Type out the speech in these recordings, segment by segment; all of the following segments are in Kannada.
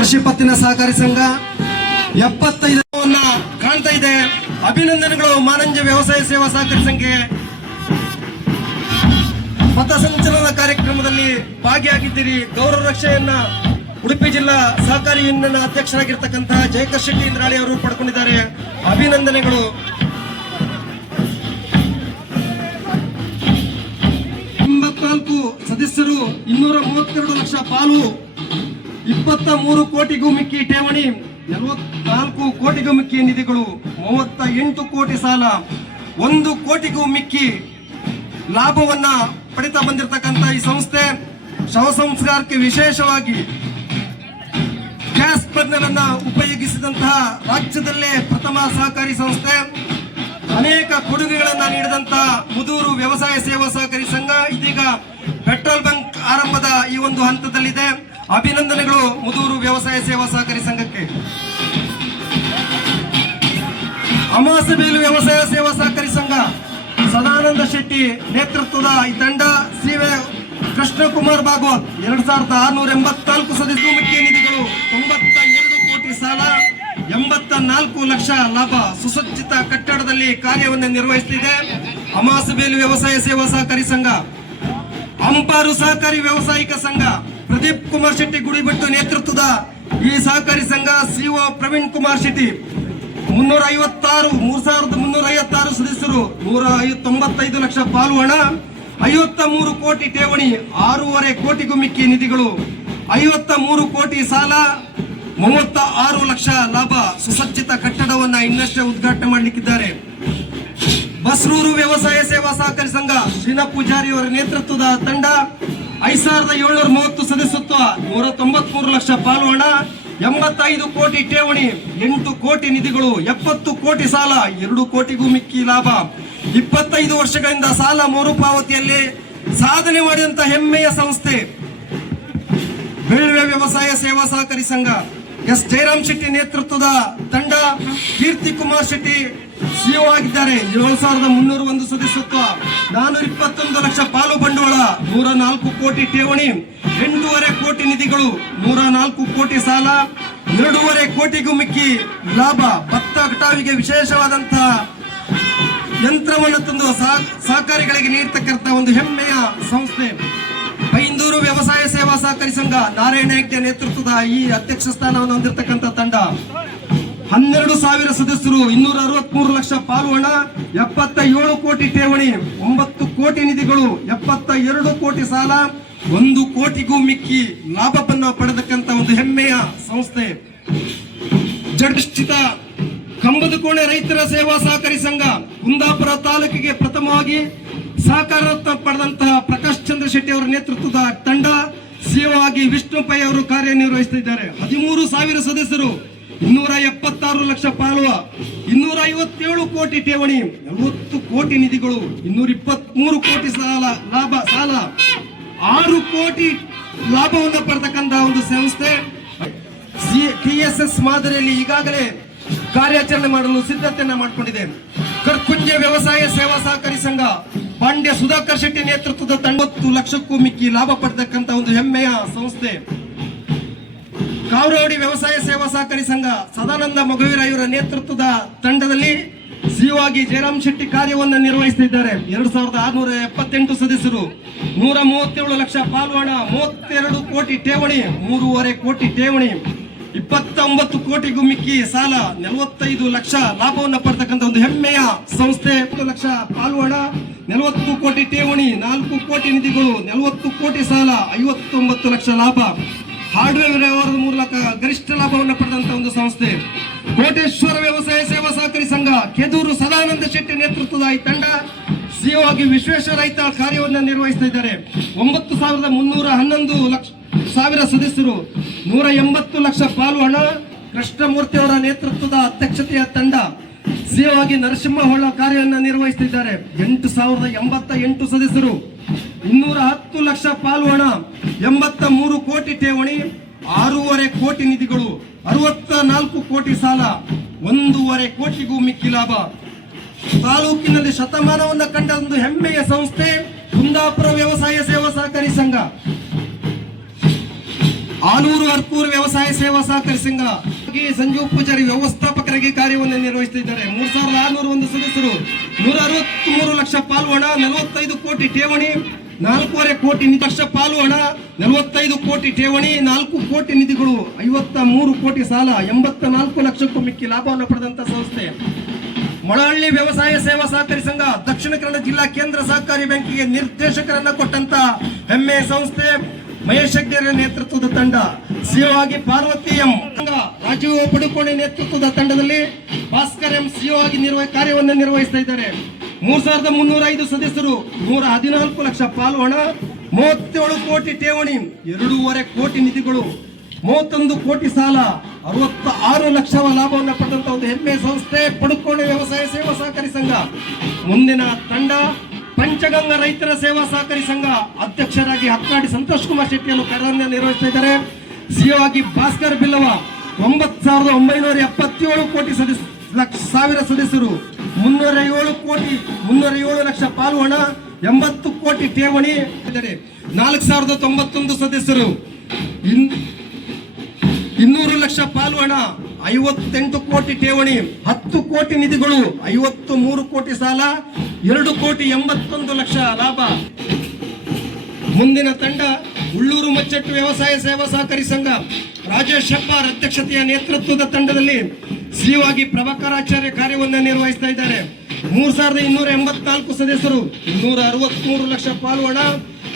ಕೃಷಿ ಪತ್ತಿನ ಸಹಕಾರಿ ಸಂಘ 75 ಕಾಣ್ತಾ ಇದೆ. ಅಭಿನಂದನೆಗಳು ಮಾನಂಜ ವ್ಯವಸಾಯ ಸೇವಾ ಸಹಕಾರಿ ಸಂಘಕ್ಕೆ. ಪಥಸಂಚಲನ ಕಾರ್ಯಕ್ರಮದಲ್ಲಿ ಭಾಗಿಯಾಗಿದ್ದೀರಿ. ಗೌರವ ರಕ್ಷೆಯನ್ನ ಉಡುಪಿ ಜಿಲ್ಲಾ ಸಹಕಾರಿ ಯೂನಿಯನ್ ಅಧ್ಯಕ್ಷರಾಗಿರ್ತಕ್ಕಂತಹ ಜಯಕರ್ ಶೆಟ್ಟಿ ಇಂದ್ರಾಳಿ ಅವರು ಪಡ್ಕೊಂಡಿದ್ದಾರೆ. ಅಭಿನಂದನೆಗಳು. 84 ಸದಸ್ಯರು, 232 ಲಕ್ಷ ಪಾಲು, 23 ಕೋಟಿಗೂ ಮಿಕ್ಕಿ ಠೇವಣಿ, 44 ಕೋಟಿಗೂ ಮಿಕ್ಕಿ ನಿಧಿಗಳು, 38 ಕೋಟಿ ಸಾಲ, 1 ಕೋಟಿಗೂ ಮಿಕ್ಕಿ ಲಾಭವನ್ನ ಪಡಿತಾ ಬಂದಿರತಕ್ಕಂತ ಈ ಸಂಸ್ಥೆ ಶವ ಸಂಸ್ಕಾರಕ್ಕೆ ವಿಶೇಷವಾಗಿ ಗ್ಯಾಸ್ ಬರ್ನರ್ ಅನ್ನ ಉಪಯೋಗಿಸಿದಂತಹ ರಾಜ್ಯದಲ್ಲೇ ಪ್ರಥಮ ಸಹಕಾರಿ ಸಂಸ್ಥೆ. ಅನೇಕ ಕೊಡುಗೆಗಳನ್ನ ನೀಡಿದಂತಹ ಮುದೂರು ವ್ಯವಸಾಯ ಸೇವಾ ಸಹಕಾರಿ ಸಂಘ ಇದೀಗ ಪೆಟ್ರೋಲ್ ಬಂಕ್ ಆರಂಭದ ಈ ಒಂದು ಹಂತದಲ್ಲಿದೆ. ಅಭಿನಂದನೆಗಳು ಮುದೂರು ವ್ಯವಸಾಯ ಸೇವಾ ಸಹಕಾರಿ ಸಂಘಕ್ಕೆ. ಅಮಾಸಬೇಲು ವ್ಯವಸಾಯ ಸೇವಾ ಸಹಕಾರಿ ಸಂಘ ಸದಾನಂದ ಶೆಟ್ಟಿ ನೇತೃತ್ವದ ಈ ತಂಡ ಶ್ರೀ ಕೃಷ್ಣಕುಮಾರ್ ಭಾಗವತ್ 2684 ಸದಸ್ಯರು, ಮುಖ್ಯ ನಿಧಿಗಳು, 92 ಕೋಟಿ ಸಾಲ, 84 ಲಕ್ಷ ಲಾಭ, ಸುಸಜ್ಜಿತ ಕಟ್ಟಡದಲ್ಲಿ ಕಾರ್ಯವನ್ನು ನಿರ್ವಹಿಸುತ್ತಿದೆ. ಅಮಾಸಬೇಲು ವ್ಯವಸಾಯ ಸೇವಾ ಸಹಕಾರಿ ಸಂಘ. ಅಂಪಾರು ಸಹಕಾರಿ ವ್ಯಾವಸಾಯಿಕ ಸಂಘ ಪ್ರದೀಪ್ ಕುಮಾರ್ ಶೆಟ್ಟಿ ಗುಡಿಬೆಟ್ಟು ನೇತೃತ್ವದ ಈ ಸಹಕಾರಿ ಸಂಘ ಸಿಒ ಪ್ರವೀಣ್ ಕುಮಾರ್ ಶೆಟ್ಟಿ 3356 ಸದಸ್ಯರು, 195 ಲಕ್ಷ ಪಾಲು ಹಣ, 53 ಕೋಟಿ ಠೇವಣಿ, 6.5 ಕೋಟಿಗೂ ಮಿಕ್ಕಿ ನಿಧಿಗಳು, 53 ಕೋಟಿ ಸಾಲ, 36 ಲಕ್ಷ ಲಾಭ, ಸುಸಜ್ಜಿತ ಕಟ್ಟಡವನ್ನ ಇನ್ನಷ್ಟೇ ಉದ್ಘಾಟನೆ ಮಾಡಲಿಕ್ಕಿದ್ದಾರೆ. ಬಸ್ರೂರು ವ್ಯವಸಾಯ ಸೇವಾ ಸಹಕಾರಿ ಸಂಘ ಶ್ರೀನಾಥ್ ಪೂಜಾರಿ ಅವರ ನೇತೃತ್ವದ ತಂಡ 5730 ಸದಸ್ಯತ್ವ, 193 ಲಕ್ಷ ಪಾಲು ಹಣ, 85 ಕೋಟಿ ಠೇವಣಿ, 8 ಕೋಟಿ ನಿಧಿಗಳು, 70 ಕೋಟಿ ಸಾಲ, 2 ಕೋಟಿಗೂ ಮಿಕ್ಕಿ ಲಾಭ, 25 ವರ್ಷಗಳಿಂದ ಸಾಲ ಮರುಪಾವತಿಯಲ್ಲಿ ಸಾಧನೆ ಮಾಡಿದಂತ ಹೆಮ್ಮೆಯ ಸಂಸ್ಥೆ ಬೇಳ್ವೆ ವ್ಯವಸಾಯ ಸೇವಾ ಸಹಕಾರಿ ಸಂಘ. ಎಸ್ ಜಯರಾಮ್ ಶೆಟ್ಟಿ ನೇತೃತ್ವದ ತಂಡ ಕೀರ್ತಿ ಕುಮಾರ್ ಶೆಟ್ಟಿ ಸಿಒ ಆಗಿದ್ದಾರೆ. 7301 ಸದಸ್ಯತ್ವ, 421 ಲಕ್ಷ ಪಾಲು ಬಂಡವಾಳ, 104 ಕೋಟಿ ಠೇವಣಿ, 8.5 ಕೋಟಿ ನಿಧಿಗಳು, 104 ಕೋಟಿ ಸಾಲ, 2.5 ಕೋಟಿಗೂ ಮಿಕ್ಕಿ ಲಾಭ. ಭತ್ತ ಕಟಾವಿಗೆ ವಿಶೇಷವಾದಂತಹ ಯಂತ್ರವನ್ನು ತಂದು ಸಹಕಾರಿಗಳಿಗೆ ನೀಡತಕ್ಕಂಥ ಒಂದು ಹೆಮ್ಮೆಯ ಸಂಸ್ಥೆ ಬೈಂದೂರು ವ್ಯವಸಾಯ ಸೇವಾ ಸಹಕಾರಿ ಸಂಘ ನಾರಾಯಣ ಹೆಗ್ಡೆ ನೇತೃತ್ವದ ಈ ಅಧ್ಯಕ್ಷ ಸ್ಥಾನವನ್ನು ಹೊಂದಿರತಕ್ಕಂಥ ತಂಡ 12,000 ಸದಸ್ಯರು, 263 ಲಕ್ಷ ಪಾಲು ಹಣ, 77 ಕೋಟಿ ಠೇವಣಿ, 9 ಕೋಟಿ ನಿಧಿಗಳು, 72 ಕೋಟಿ ಸಾಲ, 1 ಕೋಟಿಗೂ ಮಿಕ್ಕಿ ಲಾಭವನ್ನು ಪಡೆದಕ್ಕಂತ ಒಂದು ಹೆಮ್ಮೆಯ ಸಂಸ್ಥೆ ಜಡ್ಷ್ಟಿತ ಕಂಬದ ಕೋಣೆ ರೈತರ ಸೇವಾ ಸಹಕಾರಿ ಸಂಘ ಕುಂದಾಪುರ ತಾಲೂಕಿಗೆ ಪ್ರಥಮವಾಗಿ ಸಹಕಾರ ಪಡೆದಂತಹ ಪ್ರಕಾಶ್ ಚಂದ್ರ ಶೆಟ್ಟಿ ಅವರ ನೇತೃತ್ವದ ತಂಡ ಸಿಒ ಆಗಿ ವಿಷ್ಣು ಪೈ ಅವರು ಕಾರ್ಯನಿರ್ವಹಿಸುತ್ತಿದ್ದಾರೆ. 13,000 ಸದಸ್ಯರು, 276 ಲಕ್ಷ ಪಾಲು, 257 ಕೋಟಿ ಠೇವಣಿ, 40 ಕೋಟಿ ನಿಧಿಗಳು, 223 ಕೋಟಿ ಸಾಲ, 6 ಕೋಟಿ ಲಾಭವನ್ನು ಪಡೆದಕ್ಕಂತಹ ಒಂದು ಸಂಸ್ಥೆ TSS ಮಾದರಿಯಲ್ಲಿ ಈಗಾಗಲೇ ಕಾರ್ಯಾಚರಣೆ ಮಾಡಲು ಸಿದ್ಧತೆಯನ್ನ ಮಾಡಿಕೊಂಡಿದೆ. ಕರ್ಕುಂಜ ವ್ಯವಸಾಯ ಸೇವಾ ಸಹಕಾರಿ ಸಂಘ ಪಾಂಡ್ಯ ಸುಧಾಕರ್ ಶೆಟ್ಟಿ ನೇತೃತ್ವದ 90 ಲಕ್ಷಕ್ಕೂ ಮಿಕ್ಕಿ ಲಾಭ ಪಡೆದಕ್ಕಂತ ಒಂದು ಹೆಮ್ಮೆಯ ಸಂಸ್ಥೆ. ಕಾವರೋಡಿ ವ್ಯವಸಾಯ ಸೇವಾ ಸಹಕಾರಿ ಸಂಘ ಸದಾನಂದ ಮಗುವೀರ ಇವರ ನೇತೃತ್ವದ ತಂಡದಲ್ಲಿ ಸಿಒ ಆಗಿ ಜಯರಾಮ್ ಶೆಟ್ಟಿ ಕಾರ್ಯವನ್ನು ನಿರ್ವಹಿಸುತ್ತಿದ್ದಾರೆ. 2678 ಸದಸ್ಯರು, 137 ಲಕ್ಷ ಪಾಲು ಹಣ, 32 ಕೋಟಿ ಠೇವಣಿ, 3.5 ಕೋಟಿ ಠೇವಣಿ, 29 ಕೋಟಿಗೂ ಮಿಕ್ಕಿ ಸಾಲ, 45 ಲಕ್ಷ ಲಾಭವನ್ನು ಪಡೆದಕ್ಕಂಥ ಒಂದು ಹೆಮ್ಮೆಯ ಸಂಸ್ಥೆ. 1 ಲಕ್ಷ ಪಾಲು ಹಣ, 40 ಕೋಟಿ ಠೇವಣಿ, 4 ಕೋಟಿ ನಿಧಿಗಳು, 40 ಕೋಟಿ ಸಾಲ, 59 ಲಕ್ಷ ಲಾಭ. ಹಾರ್ಡ್ವೇರ್ ವ್ಯವಹಾರದ ಮೂಲಕ ಗರಿಷ್ಠ ಲಾಭವನ್ನು ಪಡೆದಂತಹ ಒಂದು ಸಂಸ್ಥೆ ಕೋಟೇಶ್ವರ ವ್ಯವಸಾಯ ಸೇವಾ ಸಹಕಾರಿ ಸಂಘ ಕೆದೂರು ಸದಾನಂದ ಶೆಟ್ಟಿ ನೇತೃತ್ವದ ಈ ತಂಡ ಸಿಒ ಆಗಿ ವಿಶ್ವೇಶ್ವರ ರೈತ ಕಾರ್ಯವನ್ನು ನಿರ್ವಹಿಸ್ತಾ ಇದ್ದಾರೆ. 9,311 ಸದಸ್ಯರು, 180 ಲಕ್ಷ ಪಾಲು ಹಣ. ಕೃಷ್ಣಮೂರ್ತಿ ಅವರ ನೇತೃತ್ವದ ಅಧ್ಯಕ್ಷತೆಯ ತಂಡ ಸಿಒ ಆಗಿ ನರಸಿಂಹ ಹೊಳ್ಳ ಕಾರ್ಯವನ್ನು ನಿರ್ವಹಿಸುತ್ತಿದ್ದಾರೆ. 8,088 ಸದಸ್ಯರು, 210 ಲಕ್ಷ ಪಾಲು ಹಣ, 83 ಕೋಟಿ ಠೇವಣಿ, 6.5 ಕೋಟಿ ನಿಧಿಗಳು, 64 ಕೋಟಿ ಸಾಲ, 1.5 ಕೋಟಿಗೂ ಮಿಕ್ಕಿ ಲಾಭ. ತಾಲೂಕಿನಲ್ಲಿ ಶತಮಾನವನ್ನ ಕಂಡ ಒಂದು ಹೆಮ್ಮೆಯ ಸಂಸ್ಥೆ ಕುಂದಾಪುರ ವ್ಯವಸಾಯ ಸೇವಾ ಸಹಕಾರಿ ಸಂಘ. ಆಲೂರು ಅರ್ಕೂರು ವ್ಯವಸಾಯ ಸೇವಾ ಸಹಕಾರಿ ಸಂಘ ಸಂಜೀವ್ ಪೂಜಾರಿ ವ್ಯವಸ್ಥಾಪಕರಾಗಿ ಕಾರ್ಯವನ್ನು ನಿರ್ವಹಿಸುತ್ತಿದ್ದಾರೆ. 3601 ಸದಸ್ಯರು, 163 ಲಕ್ಷ ಪಾಲು ಹಣ, 45 ಕೋಟಿ ಠೇವಣಿ, 4.5 ಕೋಟಿ ಲಕ್ಷ ಪಾಲು ಹಣ, 45 ಕೋಟಿ ಠೇವಣಿ, 4 ಕೋಟಿ ನಿಧಿಗಳು, 53 ಕೋಟಿ ಸಾಲ, 84 ಲಕ್ಷಕ್ಕೂ ಮಿಕ್ಕಿ ಲಾಭವನ್ನು ಪಡೆದಂತ ಸಂಸ್ಥೆ ಮೊಳಹಳ್ಳಿ ವ್ಯವಸಾಯ ಸೇವಾ ಸಹಕಾರಿ ಸಂಘ. ದಕ್ಷಿಣ ಕನ್ನಡ ಜಿಲ್ಲಾ ಕೇಂದ್ರ ಸಹಕಾರಿ ಬ್ಯಾಂಕಿಗೆ ನಿರ್ದೇಶಕರನ್ನ ಕೊಟ್ಟಂತ ಹೆಮ್ಮೆಯ ಸಂಸ್ಥೆ. ಮಹೇಶ್ ಹೆಗ್ಡೆರ ನೇತೃತ್ವದ ತಂಡ, ಸಿಒ ಆಗಿ ಪಾರ್ವತಿ ಎಂ, ರಾಜೀವ್ ಪಡುಕೋಣೆ ನೇತೃತ್ವದ ತಂಡದಲ್ಲಿ ಭಾಸ್ಕರ್ ಎಂ ಸಿಒ ಆಗಿ ಕಾರ್ಯವನ್ನು ನಿರ್ವಹಿಸ್ತಾ ಇದ್ದಾರೆ. 3305 ಸದಸ್ಯರು, 114 ಲಕ್ಷ ಪಾಲು ಹಣ, 37 ಕೋಟಿ ಠೇವಣಿ, 2.5 ಕೋಟಿ ನಿಧಿಗಳು, 31 ಕೋಟಿ ಸಾಲ, 66 ಲಕ್ಷ ಲಾಭವನ್ನು ಪಡೆದಂತ ಒಂದು ಹೆಮ್ಮೆಯ ಸಂಸ್ಥೆ ಪಡುಕೋಣೆ ವ್ಯವಸಾಯ ಸೇವಾ ಸಹಕಾರಿ ಸಂಘ. ಮುಂದಿನ ತಂಡ ಪಂಚಗಂಗಾ ರೈತರ ಸೇವಾ ಸಹಕಾರಿ ಸಂಘ. ಅಧ್ಯಕ್ಷರಾಗಿ ಹಕ್ಕಾಡಿ ಸಂತೋಷ್ ಕುಮಾರ್ ಶೆಟ್ಟಿಯನ್ನು ಕಾರ್ಯವನ್ನು ನಿರ್ವಹಿಸ್ತಾ ಇದ್ದಾರೆ. ಸಿಒ ಆಗಿ ಭಾಸ್ಕರ್ ಬಿಲ್ಲವ. 9,977 ಕೋಟಿ ಸಾವಿರ ಸದಸ್ಯರು, 307 ಲಕ್ಷ ಪಾಲು ಹಣ, 80 ಕೋಟಿ ಠೇವಣಿ, 4,091 ಸದಸ್ಯರು, 200 ಲಕ್ಷ ಪಾಲು ಹಣ, 58 ಕೋಟಿ ಠೇವಣಿ, 10 ಕೋಟಿ ನಿಧಿಗಳು, 53 ಕೋಟಿ ಸಾಲ, 2 ಕೋಟಿ 81 ಲಕ್ಷ ಲಾಭ. ಮುಂದಿನ ತಂಡ ಉಳ್ಳೂರು ಮಚ್ಚಟ್ಟು ವ್ಯವಸಾಯ ಸೇವಾ ಸಹಕಾರಿ ಸಂಘ. ರಾಜೇಶ್ ಹೆಬ್ಬಾರ್ ಅಧ್ಯಕ್ಷತೆಯ ನೇತೃತ್ವದ ತಂಡದಲ್ಲಿ ಸಿಇಒ ಆಗಿ ಪ್ರಭಾಕರಾಚಾರ್ಯ ಕಾರ್ಯವನ್ನು ನಿರ್ವಹಿಸ್ತಾ ಇದ್ದಾರೆ. 3,284 ಸದಸ್ಯರು, 263 ಲಕ್ಷ ಪಾಲು ಹಣ,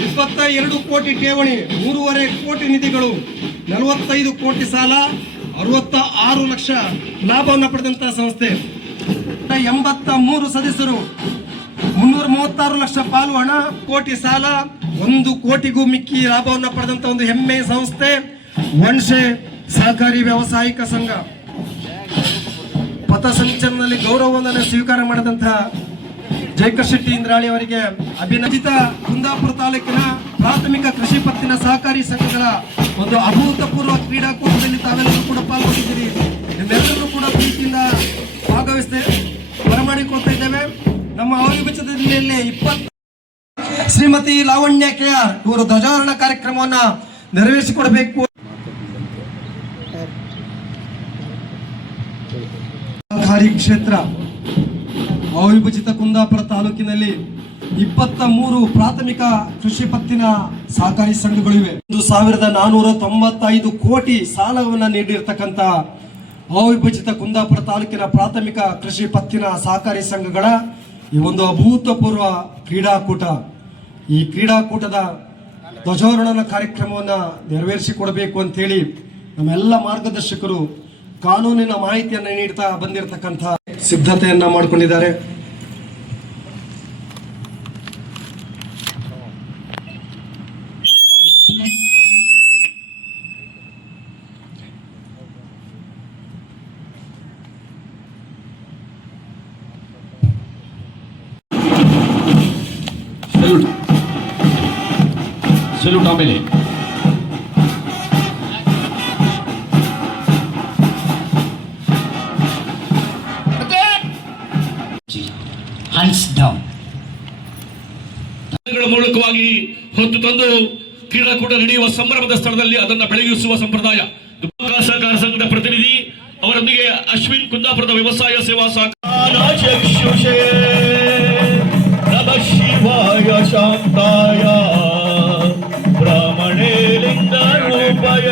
22 ಕೋಟಿ ಠೇವಣಿ, 3.5 ಕೋಟಿ ನಿಧಿಗಳು, 45 ಕೋಟಿ ಸಾಲ, 66 ಲಕ್ಷ ಲಾಭವನ್ನು ಪಡೆದಂತಹ ಸಂಸ್ಥೆ. 83 ಸದಸ್ಯರು, 336 ಲಕ್ಷ ಪಾಲು ಹಣ, ಕೋಟಿ ಸಾಲ, 1 ಕೋಟಿಗೂ ಮಿಕ್ಕಿ ಲಾಭವನ್ನು ಪಡೆದಂತಹ ಒಂದು ಹೆಮ್ಮೆಯ ಸಂಸ್ಥೆ ವನ್ಶೆ ಸಹಕಾರಿ ವ್ಯಾವಸಾಯಿಕ ಸಂಘ. ಪಥಸಂಚಲನದಲ್ಲಿ ಗೌರವವನ್ನು ಸ್ವೀಕಾರ ಮಾಡಿದಂತಹ ಜಯಕರ್ ಶೆಟ್ಟಿ ಇಂದ್ರಾಳಿ ಅವರಿಗೆ ಅಭಿನಂದಿತ. ಕುಂದಾಪುರ ತಾಲೂಕಿನ ಪ್ರಾಥಮಿಕ ಕೃಷಿ ಪತ್ತಿನ ಸಹಕಾರಿ ಸಂಘಗಳ ಒಂದು ಅಭೂತಪೂರ್ವ ಕ್ರೀಡಾಕೂಟದಲ್ಲಿ ತಾವೆಲ್ಲರೂ ಕೂಡ ಪಾಲ್ಗೊಂಡಿದ್ದೀರಿ. ನಿಮ್ಮೆಲ್ಲರೂ ಕೂಡ ಪ್ರೀತಿಯಿಂದ ಬರಮಾಡಿಕೊಳ್ತಾ ಇದ್ದೇವೆ. ನಮ್ಮ ಅವಿಭಜಿತ ಜಿಲ್ಲೆಯಲ್ಲಿ 20 ಶ್ರೀಮತಿ ಲಾವಣ್ಯ ಕೆಆರ್ ಇವರು ಧ್ವಜಾರೋಹಣ ಕಾರ್ಯಕ್ರಮವನ್ನ ನೆರವೇರಿಸಿಕೊಡಬೇಕು. ಸಹಕಾರಿ ಕ್ಷೇತ್ರ ಅವಿಭಜಿತ ಕುಂದಾಪುರ ತಾಲೂಕಿನಲ್ಲಿ 23 ಪ್ರಾಥಮಿಕ ಕೃಷಿ ಪತ್ತಿನ ಸಹಕಾರಿ ಸಂಘಗಳಿವೆ. 1,495 ಕೋಟಿ ಸಾಲವನ್ನು ನೀಡಿರ್ತಕ್ಕಂಥ ಅವಿಭಜಿತ ಕುಂದಾಪುರ ತಾಲೂಕಿನ ಪ್ರಾಥಮಿಕ ಕೃಷಿ ಪತ್ತಿನ ಸಹಕಾರಿ ಸಂಘಗಳ ಈ ಒಂದು ಅಭೂತಪೂರ್ವ ಕ್ರೀಡಾಕೂಟ. ಈ ಕ್ರೀಡಾಕೂಟದ ಧ್ವಜಾರೋಹಣ ಕಾರ್ಯಕ್ರಮವನ್ನು ನೆರವೇರಿಸಿಕೊಡಬೇಕು ಅಂತೇಳಿ ನಮ್ಮೆಲ್ಲ ಮಾರ್ಗದರ್ಶಕರು ಕಾನೂನಿನ ಮಾಹಿತಿಯನ್ನು ನೀಡ್ತಾ ಬಂದಿರತಕ್ಕಂಥ ಸಿದ್ಧತೆಯನ್ನ ಮಾಡಿಕೊಂಡಿದ್ದಾರೆ. ಸಲ್ಯೂಟ್ ಆಮೇಲೆ ಮೂಲಕವಾಗಿ ಹೊತ್ತು ತಂದು ಕ್ರೀಡಾಕೂಟ ನಡೆಯುವ ಸಂಭ್ರಮದ ಸ್ಥಳದಲ್ಲಿ ಅದನ್ನು ಬೆಳಗಿಸುವ ಸಂಪ್ರದಾಯ. ಸಹಕಾರ ಸಂಘದ ಪ್ರತಿನಿಧಿ ಅವರೊಂದಿಗೆ ಅಶ್ವಿನ್ ಕುಂದಾಪುರದ ವ್ಯವಸಾಯ ಸೇವಾ ಶಿವಾಯ ಶಾಂತಾಯ ಬ್ರಾಹ್ಮಣೇ ಲಿಂಗ ರೂಪಾಯ.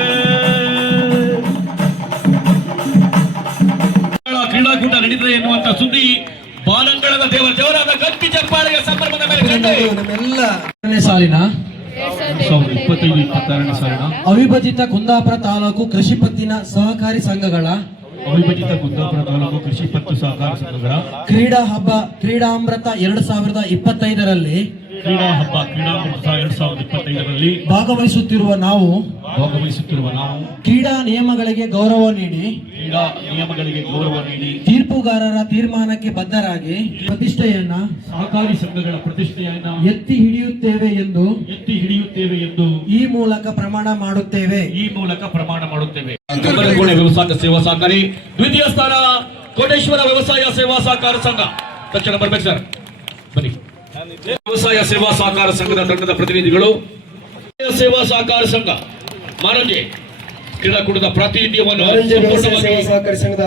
ಕ್ರೀಡಾಕೂಟ ನಡೀತದೆ ಎನ್ನುವಂತ ಸುದ್ದಿ ಬಾಲಂಗಳದ ದೇವರಾದ ಗಟ್ಟಿ ಚಪ್ಪಾಳೆಯ ಸಂಭ್ರಮದ ಮೇಲೆ ಸಾಲಿನ 2025-26 ಸಾಲಿನ ಅವಿಭಜಿತ ಕುಂದಾಪುರ ತಾಲೂಕು ಕೃಷಿ ಪತ್ತಿನ ಸಹಕಾರಿ ಸಂಘಗಳ ಕ್ರೀಡಾ ಹಬ್ಬ ಕ್ರೀಡಾಮೃತ 2025ರಲ್ಲಿ ಭಾಗವಹಿಸುತ್ತಿರುವ ನಾವು ಭಾಗವಹಿಸುತ್ತಿರುವ ನಾವು ಕ್ರೀಡಾ ನಿಯಮಗಳಿಗೆ ಗೌರವ ನೀಡಿ ಕ್ರೀಡಾ ನಿಯಮಗಳಿಗೆ ಗೌರವ ನೀಡಿ ತೀರ್ಪುಗಾರರ ತೀರ್ಮಾನಕ್ಕೆ ಬದ್ಧರಾಗಿ ಪ್ರತಿಷ್ಠೆಯನ್ನ ಸಹಕಾರಿ ಸಂಘಗಳ ಪ್ರತಿಷ್ಠೆಯನ್ನ ಎತ್ತಿ ಹಿಡಿಯುತ್ತೇವೆ ಎಂದು ಎತ್ತಿ ಹಿಡಿಯುತ್ತೇವೆ ಎಂದು ಈ ಮೂಲಕ ಪ್ರಮಾಣ ಮಾಡುತ್ತೇವೆ. ಕಬ್ಬನಕೋಣೆ ವ್ಯವಸಾಯ ಸೇವಾ ಸಹಕಾರಿ ದ್ವಿತೀಯ ಸ್ಥಾನ ಕೋಟೇಶ್ವರ ವ್ಯವಸಾಯ ಸೇವಾ ಸಹಕಾರ ಸಂಘ. ತಕ್ಷಣ ಬರ್ಬೇಕು ಸರ್, ಬನ್ನಿ. ವ್ಯವಸಾಯ ಸೇವಾ ಸಹಕಾರ ಸಂಘದ ತಂಡದ ಪ್ರತಿನಿಧಿಗಳು ಸೇವಾ ಸಹಕಾರ ಸಂಘ ಮಾರಂಜೆ ಕ್ರೀಡಾಕೂಟದ ಪ್ರಾತಿನಿಧ್ಯವನ್ನು ಕಾರಂಜಿ ವ್ಯವಸಾಯ ಸಂಪೂರ್ಣವಾಗಿ ಸೇವಾ ಸಹಕಾರಿ ಸಂಘದ